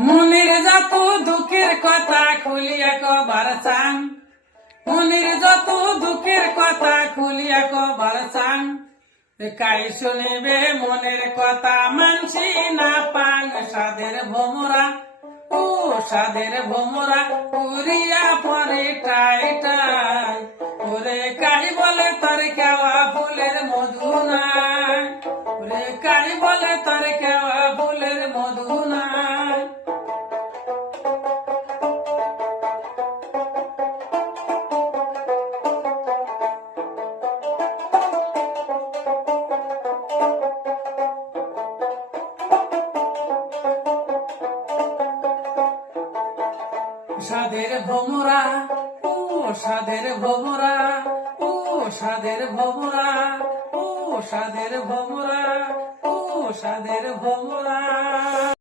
মনের যত দুঃখের কথা খুলিয়া কবার চান, মনের যত দুঃখের কথা খুলিয়া কবার চান, কাই শুনিবে মনের কথা মানছি না পান। সাদের ভোমরা ও সাদের ভোমরা উড়িয়া পরে টাই টাই, ওরে কাই বলে তার কেওয়া ফুলের মধু নাই, ওরে কাই বলে তার কেওয়া ফুলের মধু নাই। সাদের ভোমরা ও সাদের ভোমরা ও সাদের ভোমরা ও সাদের ভোমরা ও সাদের ভোমরা।